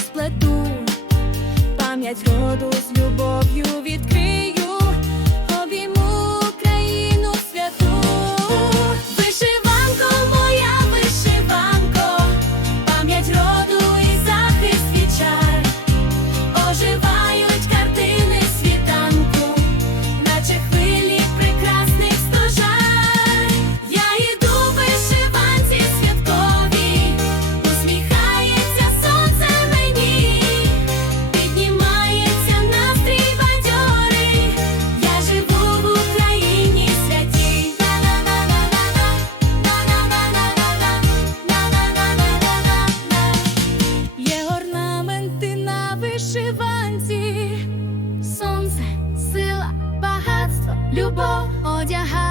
сплету, пам'ять роду з любов'ю відкрию. сонці, сонце, сила, багатство, любов одягає.